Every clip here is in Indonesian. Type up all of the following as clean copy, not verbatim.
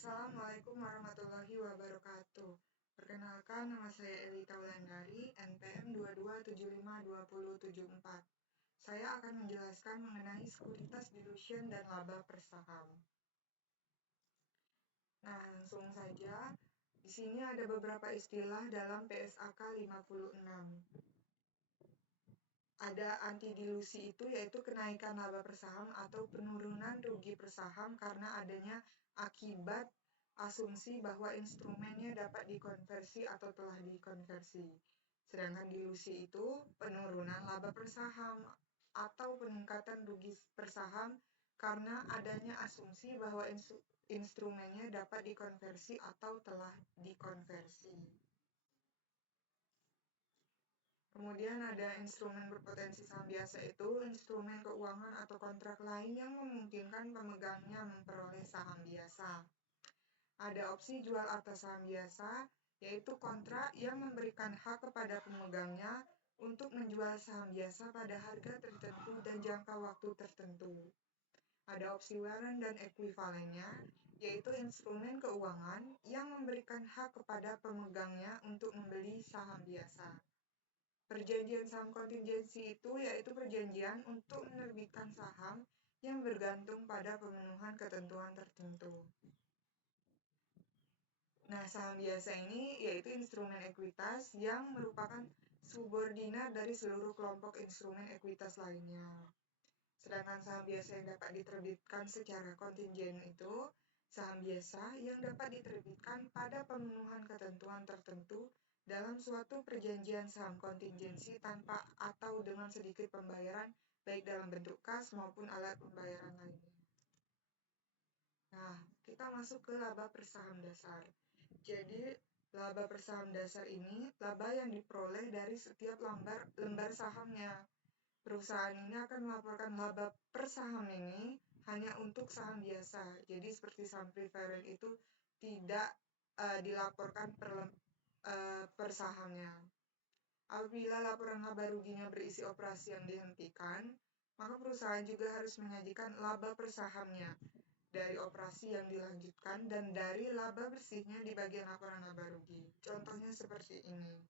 Assalamualaikum warahmatullahi wabarakatuh. Perkenalkan, nama saya Elita Wulandari, NPM 22752074. Saya akan menjelaskan mengenai sekuritas dilution dan laba per saham. Nah, langsung saja. Di sini ada beberapa istilah dalam PSAK 56. Ada anti-dilusi itu yaitu kenaikan laba per saham atau penurunan rugi per saham karena adanya akibat asumsi bahwa instrumennya dapat dikonversi atau telah dikonversi. Sedangkan dilusi itu penurunan laba per saham atau peningkatan rugi per saham karena adanya asumsi bahwa instrumennya dapat dikonversi atau telah dikonversi. Kemudian ada instrumen berpotensi saham biasa, itu instrumen keuangan atau kontrak lain yang memungkinkan pemegangnya memperoleh saham biasa. Ada opsi jual atas saham biasa, yaitu kontrak yang memberikan hak kepada pemegangnya untuk menjual saham biasa pada harga tertentu dan jangka waktu tertentu. Ada opsi warrant dan ekuivalennya, yaitu instrumen keuangan yang memberikan hak kepada pemegangnya untuk membeli saham biasa. Perjanjian saham kontingensi itu yaitu perjanjian untuk menerbitkan saham yang bergantung pada pemenuhan ketentuan tertentu. Nah, saham biasa ini yaitu instrumen ekuitas yang merupakan subordinat dari seluruh kelompok instrumen ekuitas lainnya. Sedangkan saham biasa yang dapat diterbitkan secara kontingen itu saham biasa yang dapat diterbitkan pada pemenuhan ketentuan tertentu dalam suatu perjanjian saham kontingensi tanpa atau dengan sedikit pembayaran baik dalam bentuk kas maupun alat pembayaran lainnya. Nah, kita masuk ke laba per saham dasar. Jadi, laba per saham dasar ini laba yang diperoleh dari setiap lembar sahamnya. Perusahaan ini akan melaporkan laba per saham ini hanya untuk saham biasa. Jadi seperti saham preferen itu tidak dilaporkan per sahamnya. Apabila laporan laba ruginya berisi operasi yang dihentikan, maka perusahaan juga harus menyajikan laba per sahamnya dari operasi yang dilanjutkan dan dari laba bersihnya di bagian laporan laba rugi. Contohnya seperti ini.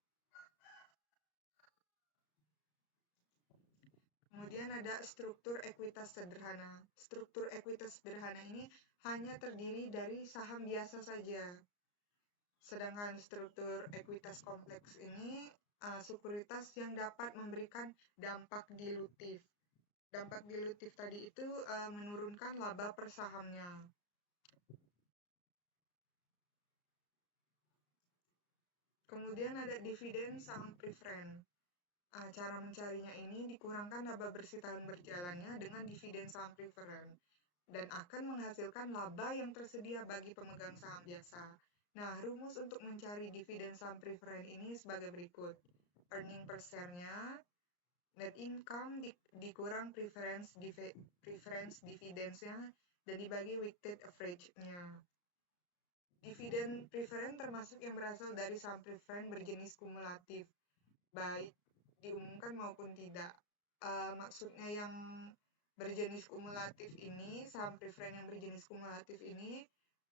Kemudian ada struktur ekuitas sederhana. Struktur ekuitas sederhana ini hanya terdiri dari saham biasa saja. Sedangkan struktur ekuitas kompleks ini sekuritas yang dapat memberikan dampak dilutif. Dampak dilutif tadi itu menurunkan laba per sahamnya. Kemudian ada dividen saham preferen. Cara mencarinya ini dikurangkan laba bersih tahun berjalannya dengan dividen saham preferen dan akan menghasilkan laba yang tersedia bagi pemegang saham biasa. Nah, rumus untuk mencari dividen saham preferen ini sebagai berikut. Earning per share-nya, net income dikurang preference dividends-nya dan dibagi weighted average-nya. Dividen preferen termasuk yang berasal dari saham preferen berjenis kumulatif, baik diumumkan maupun tidak. Maksudnya yang berjenis kumulatif ini, saham preferen yang berjenis kumulatif ini,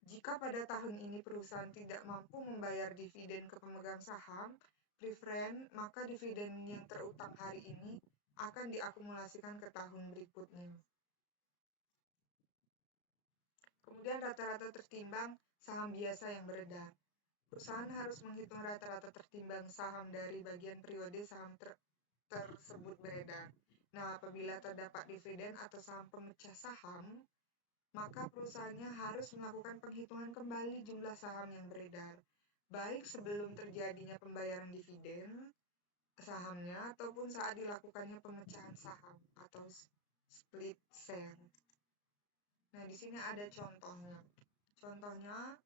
jika pada tahun ini perusahaan tidak mampu membayar dividen ke pemegang saham preferen, maka dividen yang terutang hari ini akan diakumulasikan ke tahun berikutnya. Kemudian rata-rata tertimbang saham biasa yang beredar. Perusahaan harus menghitung rata-rata tertimbang saham dari bagian periode saham tersebut beredar. Nah, apabila terdapat dividen atau saham pemecah saham, maka perusahaannya harus melakukan penghitungan kembali jumlah saham yang beredar, baik sebelum terjadinya pembayaran dividen sahamnya ataupun saat dilakukannya pemecahan saham atau split share. Nah, di sini ada contohnya. Contohnya,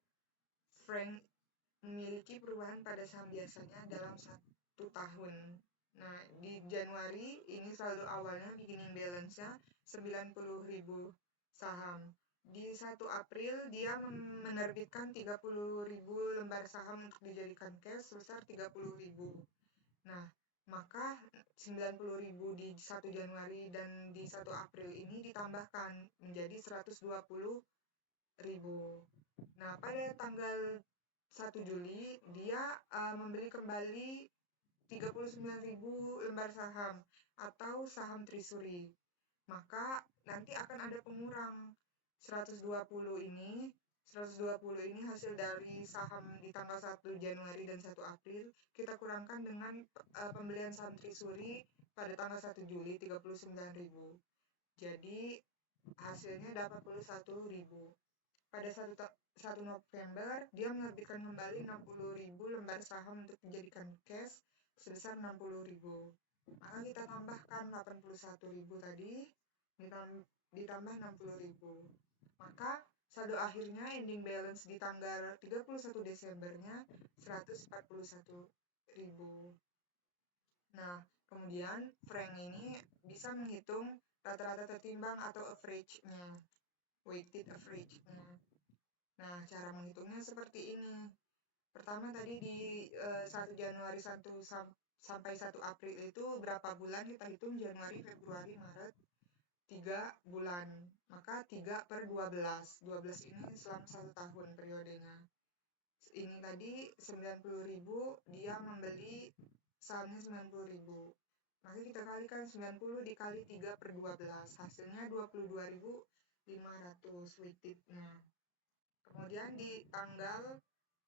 Frank memiliki perubahan pada saham biasanya dalam 1 tahun. Nah, di Januari ini saldo awalnya beginning balance-nya 90.000 saham. Di 1 April dia menerbitkan 30.000 lembar saham untuk dijadikan cash sebesar 30.000. Nah, maka 90.000 di 1 Januari dan di 1 April ini ditambahkan menjadi 120 Nah, pada tanggal 1 Juli dia membeli kembali 39.000 lembar saham atau saham Treasury. Maka nanti akan ada pengurang 120 ini. 120 ini hasil dari saham di tanggal 1 Januari dan 1 April kita kurangkan dengan pembelian saham Treasury pada tanggal 1 Juli 39.000. Jadi hasilnya 81.000. Pada 1 November dia menerbitkan kembali 60.000 lembar saham untuk dijadikan cash sebesar 60.000. Maka kita tambahkan 81.000 tadi ditambah 60.000. Maka saldo akhirnya ending balance di tanggal 31 Desembernya 141.000. Nah, kemudian Frank ini bisa menghitung rata-rata tertimbang atau average-nya, weighted average-nya. Nah, cara menghitungnya seperti ini. Pertama tadi di 1 Januari 1 sampai 1 April itu berapa bulan kita hitung? Januari, Februari, Maret, 3 bulan. Maka 3 per 12. 12 ini selama 1 tahun periodenya. Ini tadi 90.000, dia membeli sahamnya 90.000. Maka kita kalikan 90 dikali 3 per 12. Hasilnya 22.500 weightednya. Kemudian di tanggal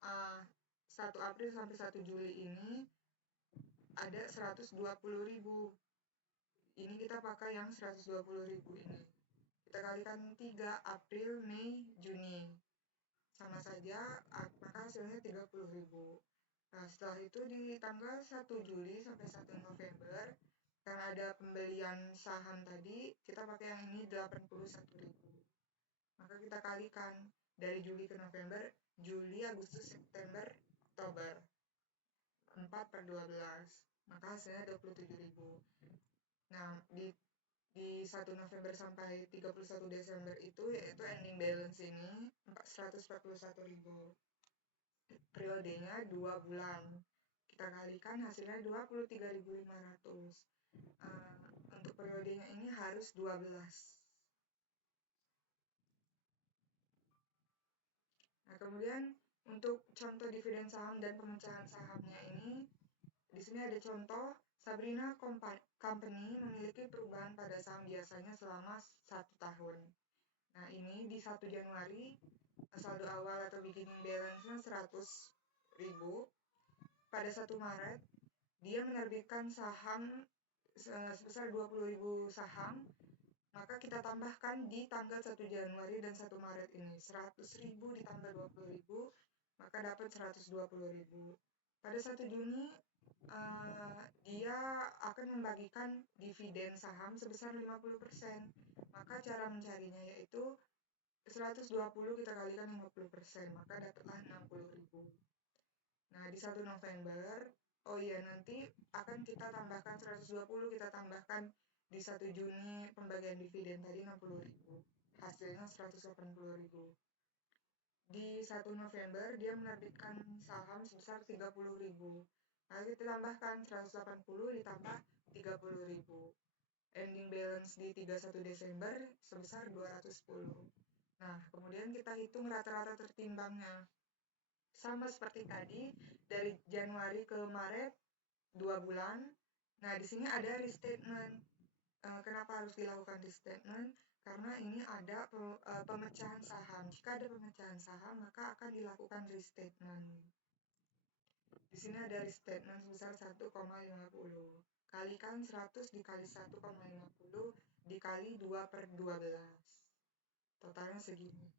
1 April sampai 1 Juli ini ada 120.000. Ini kita pakai yang 120.000 ini. Kita kalikan 3 April, Mei, Juni. Sama saja, maka hasilnya 30.000. Nah, setelah itu di tanggal 1 Juli sampai 1 November, karena ada pembelian saham tadi, kita pakai yang ini 81.000. Maka kita kalikan dari Juli ke November, Juli, Agustus, September, Oktober. 4 per 12. Maka hasilnya 27.000. Nah, di 1 November sampai 31 Desember itu yaitu ending balance ini 141.000. Periodenya 2 bulan. Kita kalikan hasilnya 23.500. Untuk periodenya ini harus 12. Nah, kemudian untuk contoh dividen saham dan pemecahan sahamnya ini, di sini ada contoh Sabrina Company memiliki perubahan pada saham biasanya selama 1 tahun. Nah, ini di 1 Januari saldo awal atau beginning balance-nya 100.000. Pada 1 Maret dia menerbitkan saham sebesar 20.000 saham. Maka kita tambahkan di tanggal 1 Januari dan 1 Maret ini 100.000 ditambah 20.000, maka dapat 120.000. Pada 1 Juni dia akan membagikan dividen saham sebesar 50%. Maka cara mencarinya yaitu 120 kita kalikan 50%, maka dapatlah 60.000. Nah, di 1 November, oh iya nanti akan kita tambahkan 120, kita tambahkan di 1 Juni pembagian dividen tadi 60.000. Hasilnya 180.000. Di 1 November dia menerbitkan saham sebesar 30.000. Lalu kita tambahkan 180 ditambah 30.000. Ending balance di 31 Desember sebesar 210. Nah, kemudian kita hitung rata-rata tertimbangnya. Sama seperti tadi, dari Januari ke Maret 2 bulan. Nah, di sini ada restatement. Kenapa harus dilakukan restatement? Karena ini ada pemecahan saham. Jika ada pemecahan saham, maka akan dilakukan restatement. Di sini ada restatement sebesar 1,50. Kalikan 100 dikali 1,50 dikali 2 per 12. Totalnya segini.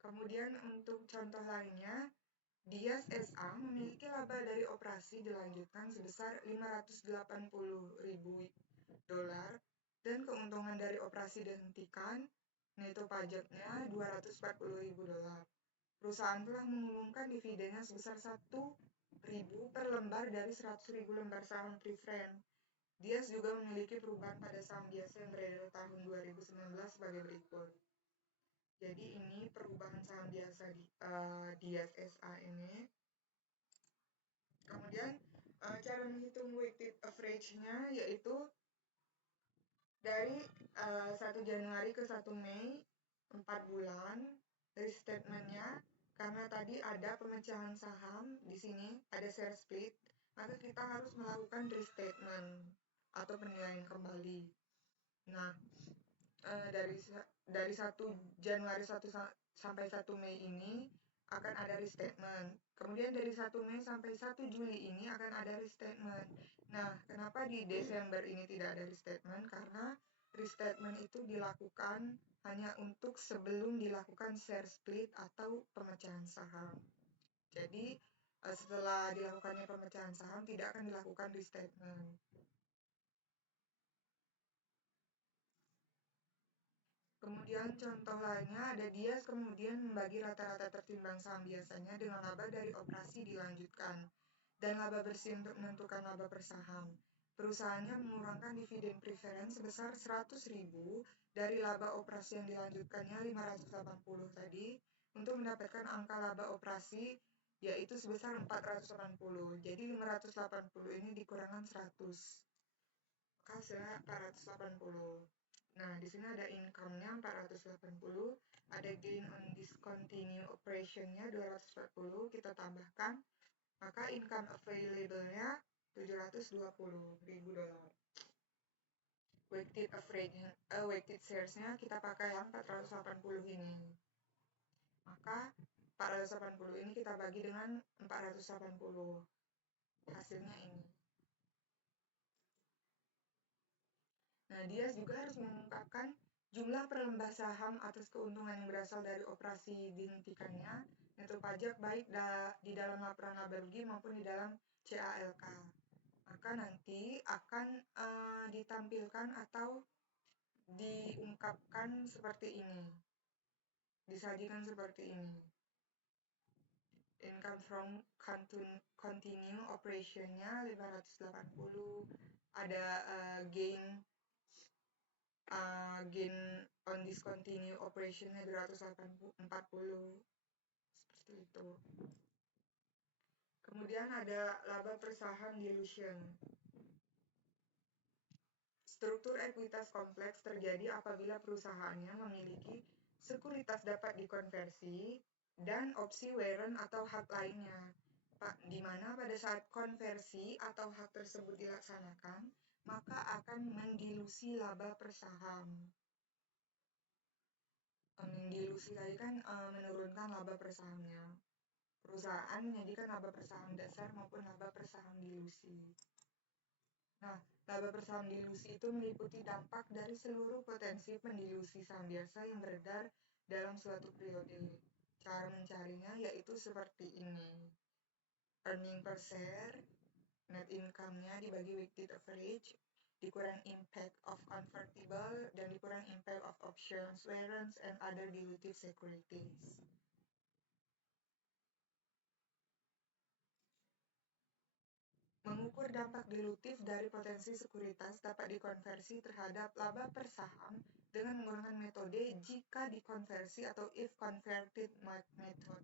Kemudian untuk contoh lainnya, Dias SA memiliki laba dari operasi dilanjutkan sebesar 580.000 dolar dan keuntungan dari operasi dihentikan, neto pajaknya 240.000 dolar. Perusahaan telah mengumumkan dividennya sebesar 1.000 per lembar dari 100.000 lembar saham preferred. Dias juga memiliki perubahan pada saham biasa yang beredar tahun 2019 sebagai berikut. Jadi ini perubahan saham biasa di Dias SA ini. Kemudian cara menghitung weighted average-nya yaitu dari 1 Januari ke 1 Mei 4 bulan restatementnya, karena tadi ada pemecahan saham, di sini ada share split, maka kita harus melakukan restatement atau penilaian kembali. Nah, dari 1 Januari sampai 1 Mei ini akan ada restatement. Kemudian dari 1 Mei sampai 1 Juli ini akan ada restatement. Nah, kenapa di Desember ini tidak ada restatement? Karena restatement itu dilakukan hanya untuk sebelum dilakukan share split atau pemecahan saham. Jadi, setelah dilakukannya pemecahan saham tidak akan dilakukan restatement. Kemudian contoh lainnya ada Dias kemudian membagi rata-rata tertimbang saham biasanya dengan laba dari operasi dilanjutkan dan laba bersih untuk menentukan laba per saham. Perusahaannya mengurangkan dividen preference sebesar 100.000 dari laba operasi yang dilanjutkannya 580 tadi untuk mendapatkan angka laba operasi yaitu sebesar 480. Jadi 580 ini dikurangkan 100. Maka hasilnya 480. Nah, di sini ada income-nya 480, ada gain on discontinue operation-nya 240, kita tambahkan, maka income available-nya 720.000 dolar. Weighted shares-nya kita pakai yang 480 ini. Maka 480 ini kita bagi dengan 480. Hasilnya ini. Nah, dia juga harus mengungkapkan jumlah per lembar saham atas keuntungan yang berasal dari operasi dihentikannya, neto pajak baik di dalam laporan laba rugi maupun di dalam CALK. Maka nanti akan ditampilkan atau diungkapkan seperti ini. Disajikan seperti ini. Income from continue operation-nya 580, ada gain on discontinue operation-nya 240, seperti itu. Kemudian ada laba per saham dilution. Struktur ekuitas kompleks terjadi apabila perusahaannya memiliki sekuritas dapat dikonversi dan opsi warrant atau hak lainnya, di mana pada saat konversi atau hak tersebut dilaksanakan, maka akan mendilusi laba per saham. Mendilusi tadi kan menurunkan laba per sahamnya. Perusahaan menjadikan laba per saham dasar maupun laba per saham dilusi. Nah, laba per saham dilusi itu meliputi dampak dari seluruh potensi pendilusi saham biasa yang beredar dalam suatu periode. Cara mencarinya yaitu seperti ini. Earning per share, net income-nya dibagi weighted average, dikurang impact of convertible, dan dikurang impact of options, warrants, and other dilutive securities. Mengukur dampak dilutif dari potensi sekuritas dapat dikonversi terhadap laba per saham dengan menggunakan metode jika dikonversi atau if converted method.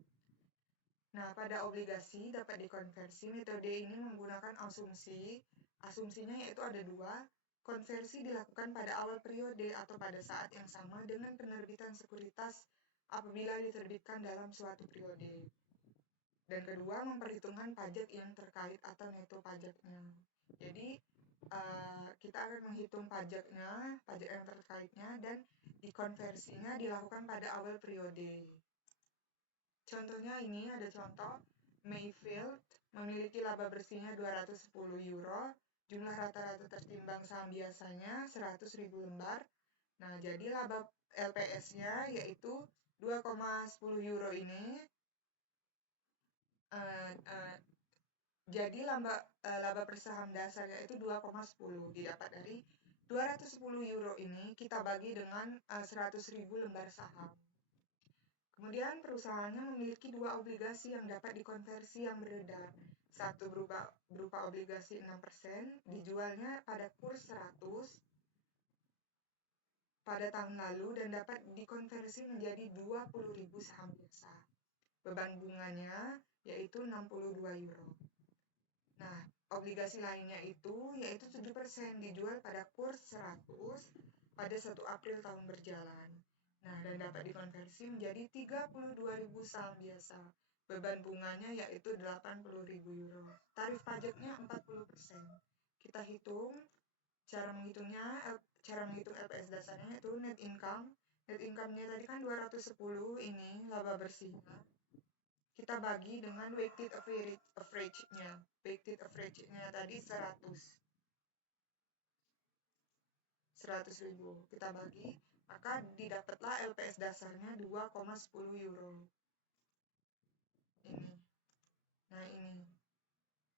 Nah, pada obligasi dapat dikonversi, metode ini menggunakan asumsi. Asumsinya yaitu ada 2. Konversi dilakukan pada awal periode atau pada saat yang sama dengan penerbitan sekuritas apabila diterbitkan dalam suatu periode. Dan kedua, memperhitungkan pajak yang terkait atau neto pajaknya. Jadi, kita akan menghitung pajaknya, pajak yang terkaitnya, dan dikonversinya dilakukan pada awal periode. Contohnya ini ada contoh, Mayfield memiliki laba bersihnya 210 euro, jumlah rata-rata tertimbang saham biasanya 100.000 lembar. Nah, jadi laba LPS-nya yaitu 2,10 euro ini. Jadi laba per saham dasar yaitu 2,10 didapat dari 210 euro ini kita bagi dengan 100.000 lembar saham. Kemudian perusahaannya memiliki 2 obligasi yang dapat dikonversi yang beredar. Satu berupa obligasi 6%, dijualnya pada kurs 100 pada tahun lalu dan dapat dikonversi menjadi 20.000 saham biasa. Beban bunganya yaitu 62 euro. Nah, obligasi lainnya yaitu 7% dijual pada kurs 100 pada 1 April tahun berjalan. Nah, dan dapat dikonversi menjadi 32.000 saham biasa. Beban bunganya yaitu 80.000 euro. Tarif pajaknya 40%. Kita hitung, cara menghitung LPS dasarnya itu net income. Net income-nya tadi kan 210, ini laba bersihnya. Kita bagi dengan weighted average-nya. Weighted average-nya tadi 100.000. Kita bagi, maka didapatlah LPS dasarnya 2,10 euro. Ini. Nah, ini.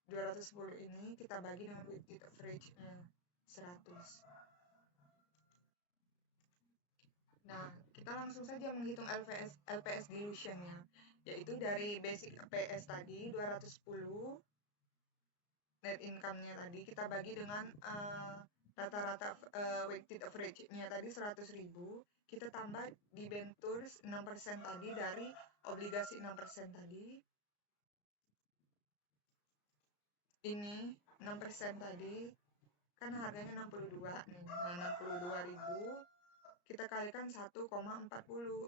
210 ini kita bagi dengan weighted average-nya 100. Nah, kita langsung saja menghitung LPS dilution-nya, yaitu dari basic PS tadi 210, net income-nya tadi kita bagi dengan rata-rata weighted average-nya tadi 100.000, kita tambah debentures 6% tadi dari obligasi 6% tadi. Ini 6% tadi kan harganya 62 nih. Nah, 62.000 kita kalikan 1,40,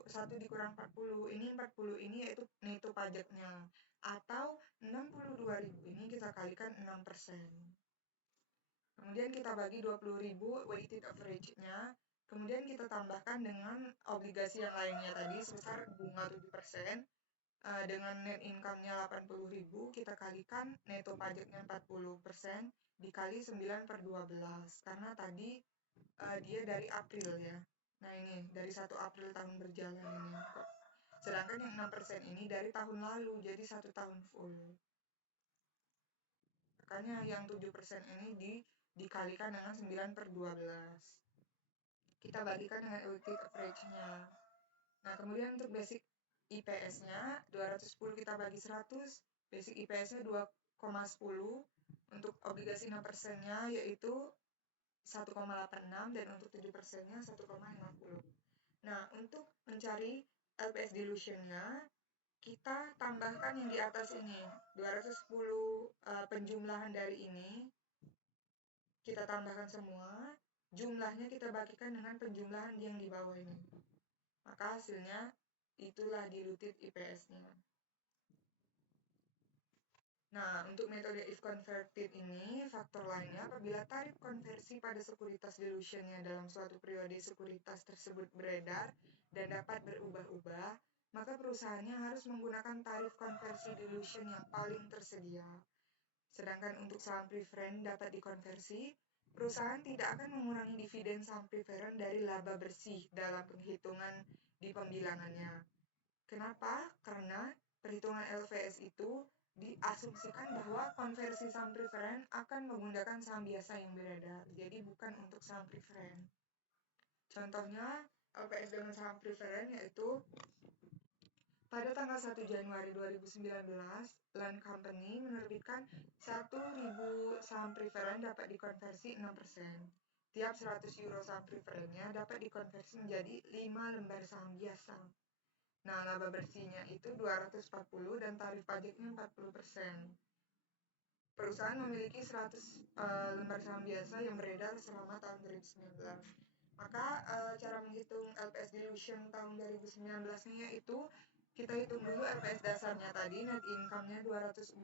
1 dikurang 40, ini 40 ini yaitu neto pajaknya, atau 62.000 ini kita kalikan 6%. Kemudian kita bagi 20.000 weighted average-nya, kemudian kita tambahkan dengan obligasi yang lainnya tadi sebesar bunga 7%, dengan net income-nya 80.000, kita kalikan neto pajaknya 40%, dikali 9/12, karena tadi dia dari April ya. Nah, ini dari 1 April tahun berjalan ini. Sedangkan yang 6% ini dari tahun lalu, jadi 1 tahun full. Makanya yang 7% ini dikalikan dengan 9/12. Kita bagikan dengan weighted average-nya. Nah, kemudian untuk basic IPS-nya 210 kita bagi 100, basic IPS-nya 2,10, untuk obligasi 6%-nya yaitu 1,86, dan untuk 7%-nya 1,50. Nah, untuk mencari LPS dilution-nya, kita tambahkan yang di atas ini, 210 penjumlahan dari ini, kita tambahkan semua, jumlahnya kita bagikan dengan penjumlahan yang di bawah ini. Maka hasilnya itulah diluted IPS-nya. Nah, untuk metode if converted ini, faktor lainnya apabila tarif konversi pada sekuritas dilution-nya dalam suatu periode sekuritas tersebut beredar dan dapat berubah-ubah, maka perusahaannya harus menggunakan tarif konversi dilution yang paling tersedia. Sedangkan untuk saham preferen dapat dikonversi, perusahaan tidak akan mengurangi dividen saham preferen dari laba bersih dalam penghitungan di pembilangannya. Kenapa? Karena perhitungan LPS itu diasumsikan bahwa konversi saham preferen akan menggunakan saham biasa yang beredar, jadi bukan untuk saham preferen. Contohnya, LPS dengan saham preferen yaitu pada tanggal 1 Januari 2019, Land Company menerbitkan 1.000 saham preferen dapat dikonversi 6%. Tiap 100 euro saham preferennya dapat dikonversi menjadi 5 lembar saham biasa. Nah, laba bersihnya itu 240 dan tarif pajaknya 40%. Perusahaan memiliki 100 lembar saham biasa yang beredar selama tahun 2019. Maka cara menghitung LPS dilution tahun 2019-nya itu kita hitung dulu LPS dasarnya tadi, net income-nya 240.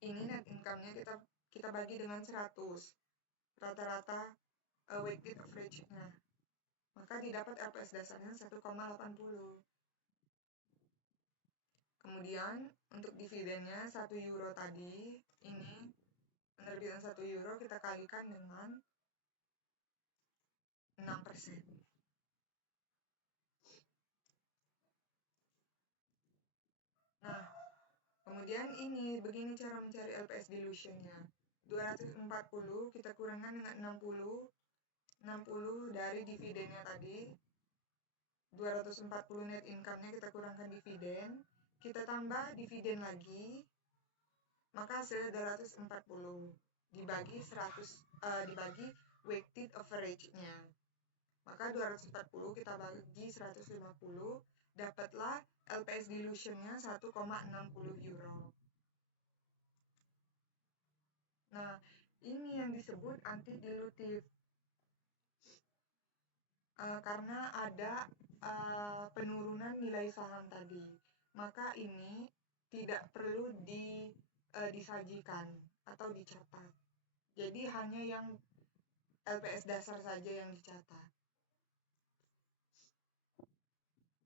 Ini net income-nya kita bagi dengan 100. Rata-rata weighted average-nya. Maka didapat LPS dasarnya 1,80. Kemudian untuk dividennya 1 euro tadi, ini penerbitan 1 euro kita kalikan dengan 6%. Nah, kemudian ini begini cara mencari LPS dilution-nya. 240 kita kurangkan dengan 60 dari dividennya tadi. 240 net income-nya kita kurangkan dividen, kita tambah dividen lagi, maka hasilnya 240 dibagi 100 dibagi weighted average-nya. Maka 240 kita bagi 150, dapatlah LPS dilution-nya 1,60 euro. Nah, ini yang disebut anti-dilutive. karena ada penurunan nilai saham tadi. Maka ini tidak perlu disajikan atau dicatat. Jadi hanya yang LPS dasar saja yang dicatat.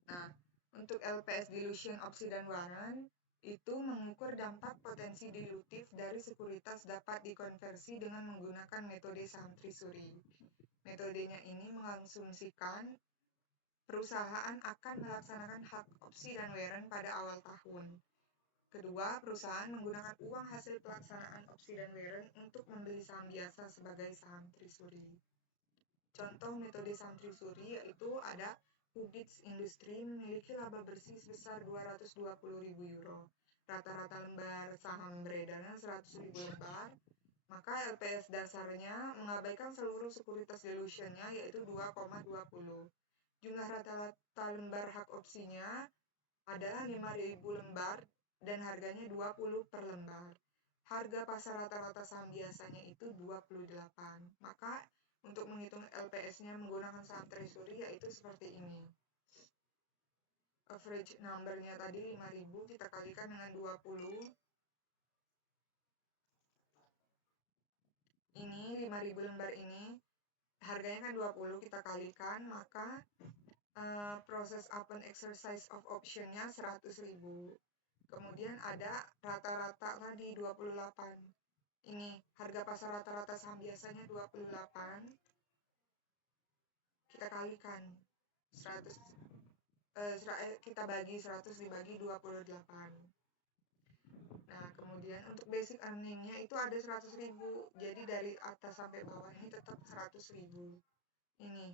Nah, untuk LPS dilution opsi dan warrant itu mengukur dampak potensi dilutif dari sekuritas dapat dikonversi dengan menggunakan metode saham trisuri. Metodenya ini mengasumsikan perusahaan akan melaksanakan hak opsi dan warrant pada awal tahun. Kedua, perusahaan menggunakan uang hasil pelaksanaan opsi dan warrant untuk membeli saham biasa sebagai saham trisuri. Contoh metode saham trisuri yaitu ada Publix Industri memiliki laba bersih sebesar 220.000 euro. Rata-rata lembar saham beredarnya 100.000 lembar. Maka LPS dasarnya mengabaikan seluruh sekuritas dilutionnya yaitu 2,20. Jumlah rata-rata lembar hak opsinya adalah 5.000 lembar dan harganya 20 per lembar. Harga pasar rata-rata saham biasanya itu 28. Maka untuk menghitung LPS-nya menggunakan saham treasury yaitu seperti ini. Average number-nya tadi 5.000 kita kalikan dengan 20. Ini 5.000 lembar ini harganya kan 20 kita kalikan, maka proses open exercise of option-nya 100.000. Kemudian ada rata-rata tadi 28. Ini harga pasar rata-rata saham biasanya 28. Kita kalikan 100 kita bagi 100 dibagi 28. Nah, kemudian untuk basic earning-nya itu ada 100.000. Jadi dari atas sampai bawah ini tetap 100.000. Ini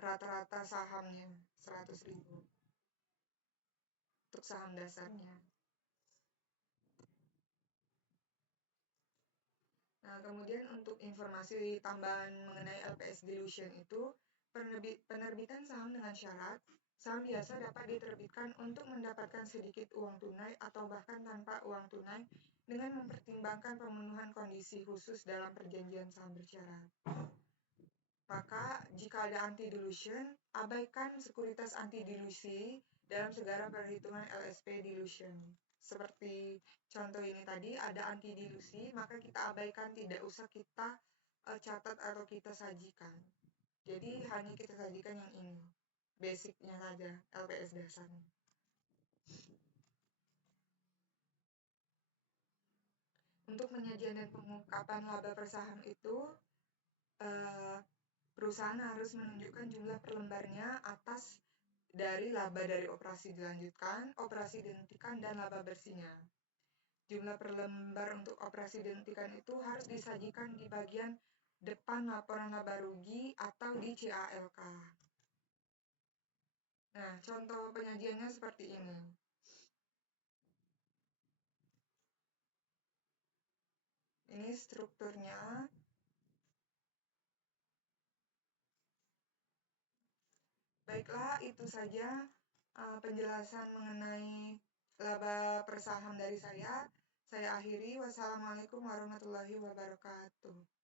rata-rata sahamnya 100.000 untuk saham dasarnya. Nah, kemudian untuk informasi tambahan mengenai LPS dilution itu, penerbitan saham dengan syarat, saham biasa dapat diterbitkan untuk mendapatkan sedikit uang tunai atau bahkan tanpa uang tunai dengan mempertimbangkan pemenuhan kondisi khusus dalam perjanjian saham bersyarat. Maka, jika ada anti-dilution, abaikan sekuritas anti-dilusi dalam segala perhitungan LSP dilution. Seperti contoh ini tadi, ada anti-dilusi, maka kita abaikan, tidak usah kita catat atau kita sajikan. Jadi, hanya kita sajikan yang ini, basicnya saja, LPS dasarnya. Untuk penyajian dan pengungkapan laba per saham itu, perusahaan harus menunjukkan jumlah per lembarnya atas dari laba dari operasi dilanjutkan, operasi dihentikan, dan laba bersihnya. Jumlah per lembar untuk operasi dihentikan itu harus disajikan di bagian depan laporan laba rugi atau di CALK. Nah, contoh penyajiannya seperti ini. Ini strukturnya. Baiklah, itu saja penjelasan mengenai laba per saham dari saya. Saya akhiri. Wassalamualaikum warahmatullahi wabarakatuh.